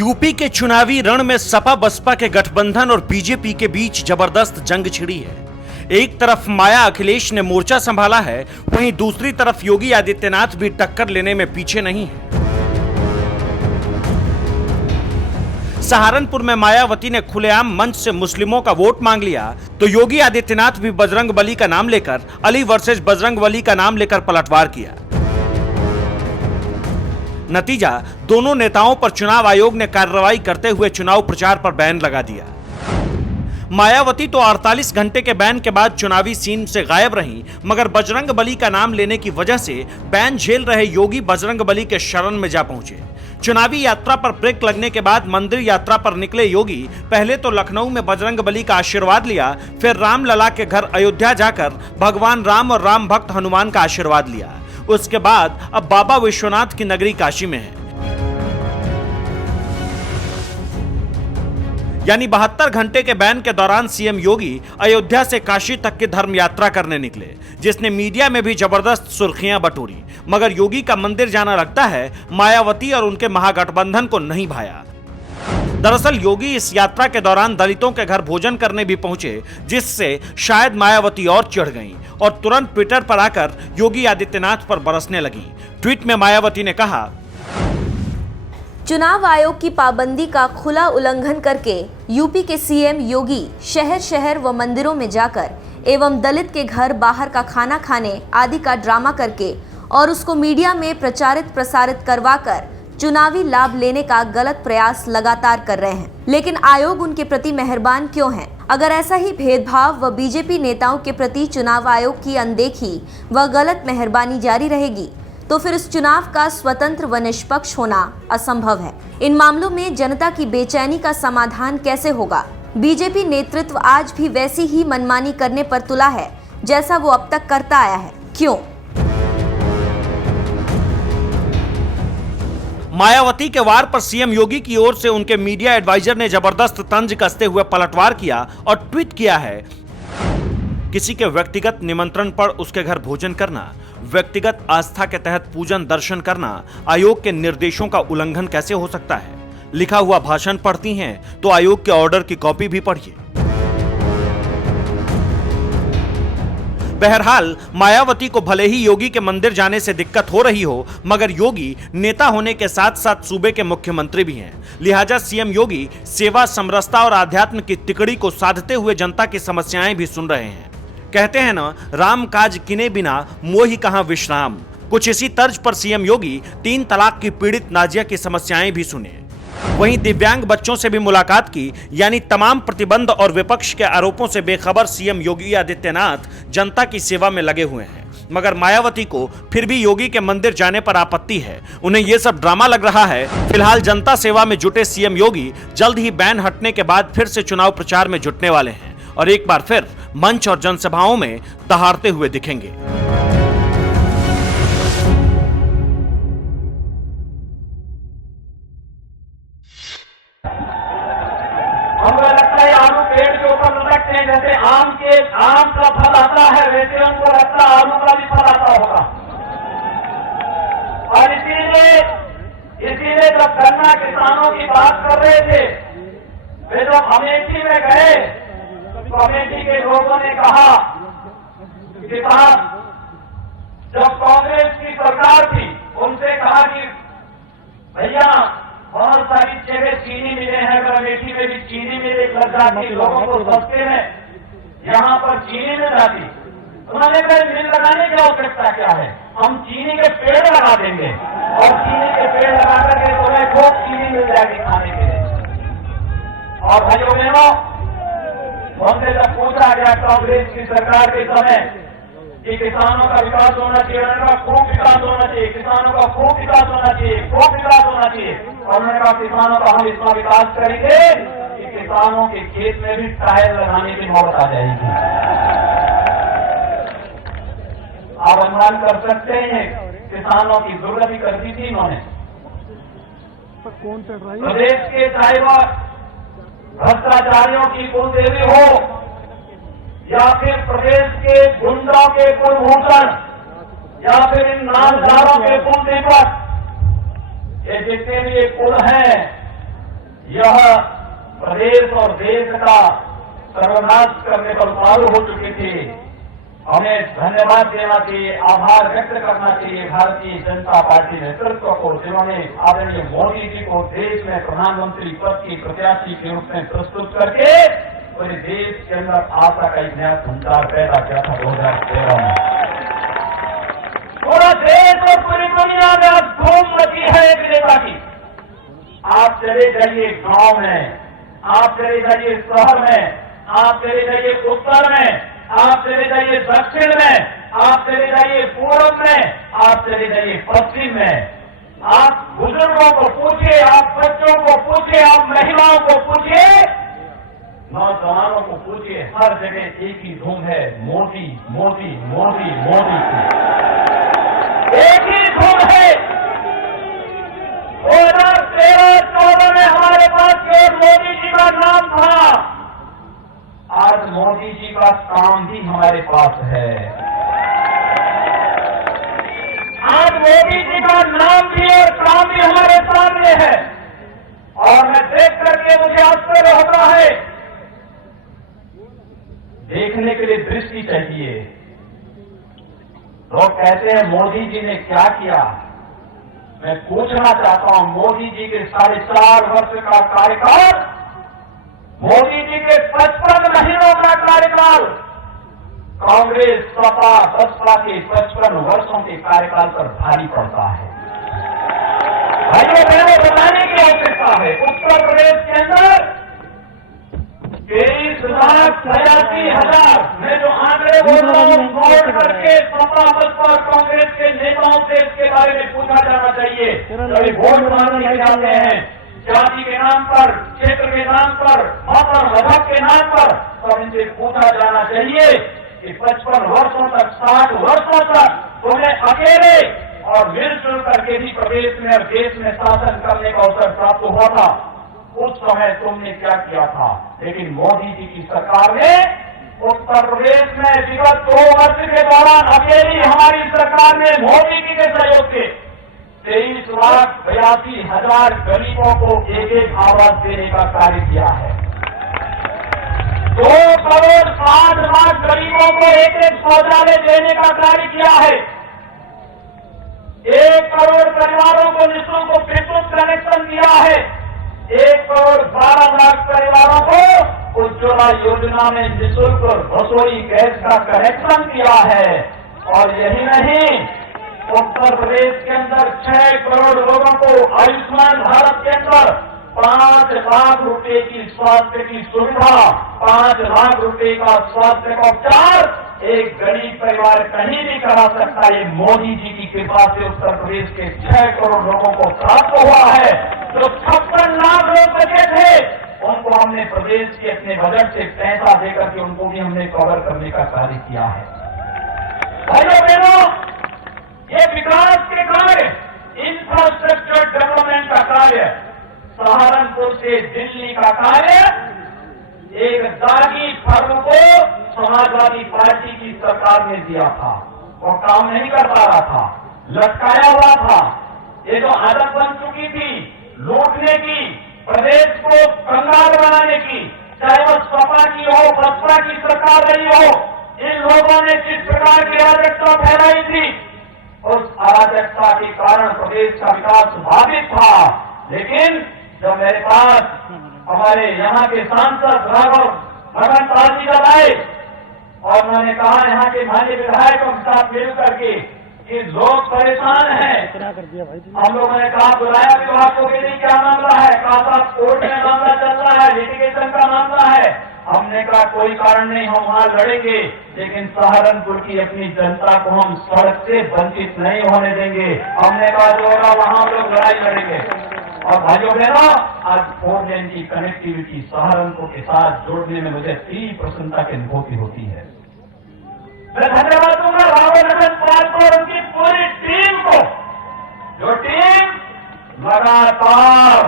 UP के चुनावी रण में सपा बसपा के गठबंधन और बीजेपी के बीच जबरदस्त जंग छिड़ी है। एक तरफ माया अखिलेश ने मोर्चा संभाला है, वहीं दूसरी तरफ योगी आदित्यनाथ भी टक्कर लेने में पीछे नहीं है। सहारनपुर में मायावती ने खुलेआम मंच से मुस्लिमों का वोट मांग लिया, तो योगी आदित्यनाथ भी बजरंगबली का नाम लेकर अली वर्सेस बजरंगबली का नाम लेकर पलटवार किया। नतीजा, दोनों नेताओं पर चुनाव आयोग ने कार्रवाई करते हुए चुनाव प्रचार पर बैन लगा दिया। मायावती तो 48 घंटे के बैन के बाद चुनावी सीन से गायब रहीं, मगर बजरंगबली का नाम लेने की वजह से बैन झेल रहे योगी बजरंगबली के शरण में जा पहुंचे। चुनावी यात्रा पर ब्रेक लगने के बाद मंदिर यात्रा पर निकले योगी पहले तो लखनऊ में बजरंगबली का आशीर्वाद लिया, फिर रामलला के घर अयोध्या जाकर भगवान राम और राम भक्त हनुमान का आशीर्वाद लिया। उसके बाद अब बाबा विश्वनाथ की नगरी काशी में है। यानी 72 घंटे के बैन के दौरान सीएम योगी अयोध्या से काशी तक की धर्म यात्रा करने निकले, जिसने मीडिया में भी जबरदस्त सुर्खियां बटोरी। मगर योगी का मंदिर जाना लगता है मायावती और उनके महागठबंधन को नहीं भाया। दरअसल योगी इस यात्रा के दौरान दलितों के घर भोजन करने भी पहुंचे, जिससे शायद मायावती और चिढ़ गईं और तुरंत ट्विटर पर आकर योगी आदित्यनाथ पर बरसने लगी। ट्वीट में मायावती ने कहा, चुनाव आयोग की पाबंदी का खुला उल्लंघन करके यूपी के सीएम योगी शहर शहर व मंदिरों में जाकर एवं दलित के घर बाहर का खाना खाने आदि का ड्रामा करके और उसको मीडिया में प्रचारित प्रसारित करवाकर चुनावी लाभ लेने का गलत प्रयास लगातार कर रहे हैं। लेकिन आयोग उनके प्रति मेहरबान क्यों है? अगर ऐसा ही भेदभाव व बीजेपी नेताओं के प्रति चुनाव आयोग की अनदेखी व गलत मेहरबानी जारी रहेगी तो फिर इस चुनाव का स्वतंत्र व निष्पक्ष होना असंभव है। इन मामलों में जनता की बेचैनी का समाधान कैसे होगा? बीजेपी नेतृत्व आज भी वैसी ही मनमानी करने पर तुला है जैसा वो अब तक करता आया है। क्यों? मायावती के वार पर सीएम योगी की ओर से उनके मीडिया एडवाइजर ने जबरदस्त तंज कसते हुए पलटवार किया और ट्वीट किया है, किसी के व्यक्तिगत निमंत्रण पर उसके घर भोजन करना, व्यक्तिगत आस्था के तहत पूजन दर्शन करना आयोग के निर्देशों का उल्लंघन कैसे हो सकता है? लिखा हुआ भाषण पढ़ती हैं तो आयोग के ऑर्डर की कॉपी भी पढ़िए। बहरहाल मायावती को भले ही योगी के मंदिर जाने से दिक्कत हो रही हो, मगर योगी नेता होने के साथ साथ सूबे के मुख्यमंत्री भी हैं। लिहाजा सीएम योगी सेवा, समरसता और आध्यात्म की तिकड़ी को साधते हुए जनता की समस्याएं भी सुन रहे हैं। कहते हैं ना, राम काज किने बिना मोहि कहां विश्राम। कुछ इसी तर्ज पर सीएम योगी 3 तलाक की पीड़ित नाजिया की समस्याएं भी सुने। वहीं दिव्यांग बच्चों से भी मुलाकात की। यानी तमाम प्रतिबंध और विपक्ष के आरोपों से बेखबर सीएम योगी आदित्यनाथ जनता की सेवा में लगे हुए हैं। मगर मायावती को फिर भी योगी के मंदिर जाने पर आपत्ति है। उन्हें यह सब ड्रामा लग रहा है। फिलहाल जनता सेवा में जुटे सीएम योगी जल्द ही बैन हटने के बाद फिर से चुनाव प्रचार में जुटने वाले हैं और एक बार फिर मंच और जनसभाओं में दहाड़ते हुए दिखेंगे। हमको लगता है आलू पेड़ के ऊपर लटकते हैं, जैसे आम का फल आता है वैसे हमको लगता है आलू का भी फल आता होगा। और इसीलिए जब गन्ना किसानों की बात कर रहे थे, वे जब अमेठी में गए तो अमेठी के लोगों ने कहा कि साहब, जब कांग्रेस की सरकार थी उनसे कहा कि भैया बहुत सारी जगह चीनी मिले हैं, अगर अमेठी में भी चीनी मिले लग जाती, लोगों को सस्ते में यहाँ पर चीनी मिल जाती। उन्होंने कहा मिल लगाने की आवश्यकता क्या है, हम चीनी के पेड़ लगा देंगे और चीनी के पेड़ लगा करके तुम्हें खूब चीनी मिल जाएगी खाने के लिए। और भाइयों बहनों, उनसे जब पूछा गया कांग्रेस की सरकार के समय कि किसानों का विकास होना चाहिए, उन्होंने कहा खूब विकास होना चाहिए, किसानों का खूब विकास होना चाहिए, खूब विकास होना चाहिए। और उन्होंने कहा किसानों का हम इतना विकास करेंगे कि किसानों के खेत में भी टायर लगाने की नौबत आ जाएगी। आप अनुमान कर सकते हैं किसानों की जरूरत ही कर दी थी इन्होंने। प्रदेश के चाहे वह भ्रष्टाचारियों की कुलदेवी हो या फिर प्रदेश के गुंडों के कुलभूषण या फिर इन नामदारों के कुलदीपक, ये जितने भी कुल हैं यह प्रदेश और देश का सर्वनाश करने पर उतारू हो चुके थे। हमें धन्यवाद देना चाहिए, आभार व्यक्त करना चाहिए भारतीय जनता पार्टी नेतृत्व को, जिन्होंने आदरणीय मोदी जी को देश में प्रधानमंत्री पद की प्रत्याशी के रूप में प्रस्तुत करके पूरे देश के अंदर आशा का एक नया संचार पैदा किया था 2013 में। पूरा देश और पूरी दुनिया में अब धूम मची है एक नेता की। आप चले जाइए गांव में, आप चले जाइए शहर में, आप चले जाइए उत्तर में, आप चले जाइए दक्षिण में, आप चले जाइए पूर्व में, आप चले जाइए पश्चिम में। आप बुजुर्गों को पूछिए, आप बच्चों को पूछिए, आप महिलाओं को पूछिए, नौजवानों को पूछिए, हर जगह एक ही धूम है, मोदी मोदी मोदी मोदी। एक ही धूम है। 2013-14 में हमारे पास केवल मोदी जी का नाम था, आज मोदी जी का काम भी हमारे पास है। आज मोदी जी का नाम भी और काम भी हमारे सामने है। और मैं देख करके मुझे आश्चर्य होता है। देखने के लिए दृष्टि चाहिए। लोग कहते हैं मोदी जी ने क्या किया। मैं पूछना चाहता हूं, मोदी जी के 4.5 वर्ष का कार्यकाल, मोदी जी के 55 महीनों का कार्यकाल कांग्रेस सपा बसपा के 55 वर्षों के कार्यकाल पर भारी पड़ता है। भाइयों बहनों, बताने की आवश्यकता है। उत्तर प्रदेश के अंदर 23,82,000 मैं जो आंकड़े बोल रहा हूं, नोट करके सपा बसपा और कांग्रेस के नेताओं से इसके बारे में पूछा जाना चाहिए। कभी वोट मांगने जाते हैं जाति के नाम पर, क्षेत्र के नाम पर, मजहब के नाम पर, तो इनसे पूछा जाना चाहिए कि 55 वर्षों तक, 60 वर्षों तक तुम्हें अकेले और मिलजुल करके भी प्रदेश में और देश में शासन करने का अवसर प्राप्त हुआ था। उस समय तुमने क्या किया था। लेकिन मोदी जी की सरकार ने उत्तर प्रदेश में विगत 2 वर्ष के दौरान अकेली हमारी सरकार ने मोदी जी के सहयोग से 23,82,000 गरीबों को एक आवास देने का कार्य किया है। 2 करोड़ 60 लाख गरीबों को एक शौचालय देने का कार्य किया है। 1 करोड़ परिवारों को निःशुल्क विद्युत कनेक्शन दिया है। 1 करोड़ 12 लाख परिवारों को उज्ज्वला योजना में निःशुल्क रसोई गैस का कनेक्शन दिया है। और यही नहीं, उत्तर प्रदेश के अंदर 6 करोड़ लोगों को आयुष्मान भारत के अंदर 5 लाख रुपए की स्वास्थ्य की सुविधा, 5 लाख रुपए का स्वास्थ्य का उपचार एक गरीब परिवार कहीं भी करा सकता है। ये मोदी जी की कृपा से उत्तर प्रदेश के 6 करोड़ लोगों को प्राप्त हुआ है। जो 56 लाख लोग बचे थे, उनको हमने प्रदेश के अपने बजट से पैसा देकर के उनको भी हमने कवर करने का कार्य किया है। भाइयों बहनों, ये विकास के कार्य, इंफ्रास्ट्रक्चर डेवलपमेंट का कार्य, सहारनपुर से दिल्ली का कार्य एक दागी फर्म को समाजवादी पार्टी की सरकार ने दिया था। वो काम नहीं कर पा रहा था, लटकाया हुआ था। ये जो आदत बन चुकी थी लूटने की, प्रदेश को कंगाल बनाने की, चाहे वो सपा की हो, बसपा की सरकार रही हो, इन लोगों ने जिस प्रकार की अराजकता फैलाई थी, उस अराजकता के कारण प्रदेश का विकास बाधित था। लेकिन जब मेरे पास हमारे यहाँ के सांसद राघव भगन पाल जी जब आए और उन्होंने कहा यहाँ के माननीय विधायकों के साथ मिल करके कि लोग परेशान हैं, हम लोगों ने कहा बुलाया विभाग को कि क्या मामला है, कहा कोर्ट में मामला चल रहा है, लिटिगेशन का मामला है। हमने कहा कोई कारण नहीं, हम वहां लड़ेंगे, लेकिन सहारनपुर की अपनी जनता को हम सड़क से वंचित नहीं होने देंगे। हमने कहा जो होगा वहां हम लोग लड़ाई लड़ेंगे। और भाइयों बहनों, आज 4 लेन की कनेक्टिविटी सहारनपुर के साथ जोड़ने में मुझे तीव्र प्रसन्नता की अनुभूति होती है। मैं धन्यवाद दूंगा राघव पाल को और उनकी पूरी टीम को, जो टीम लगातार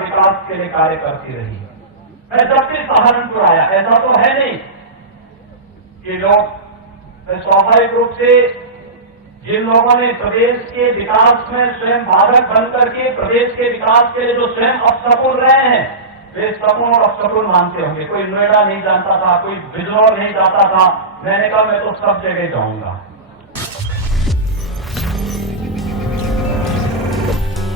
विकास के लिए कार्य करती रही है। मैं जब भी सहारनपुर आया, ऐसा तो है नहीं कि लोग स्वाभाविक रूप से जिन लोगों ने प्रदेश के विकास में स्वयं बाधक बन करके प्रदेश के विकास के लिए जो स्वयं अपसफल रहे हैं, वे सपन और अपसफल मानते होंगे। कोई नोएडा नहीं जानता था, कोई बिजनौर नहीं जाता था, मैंने कहा मैं तो सब जगह जाऊंगा।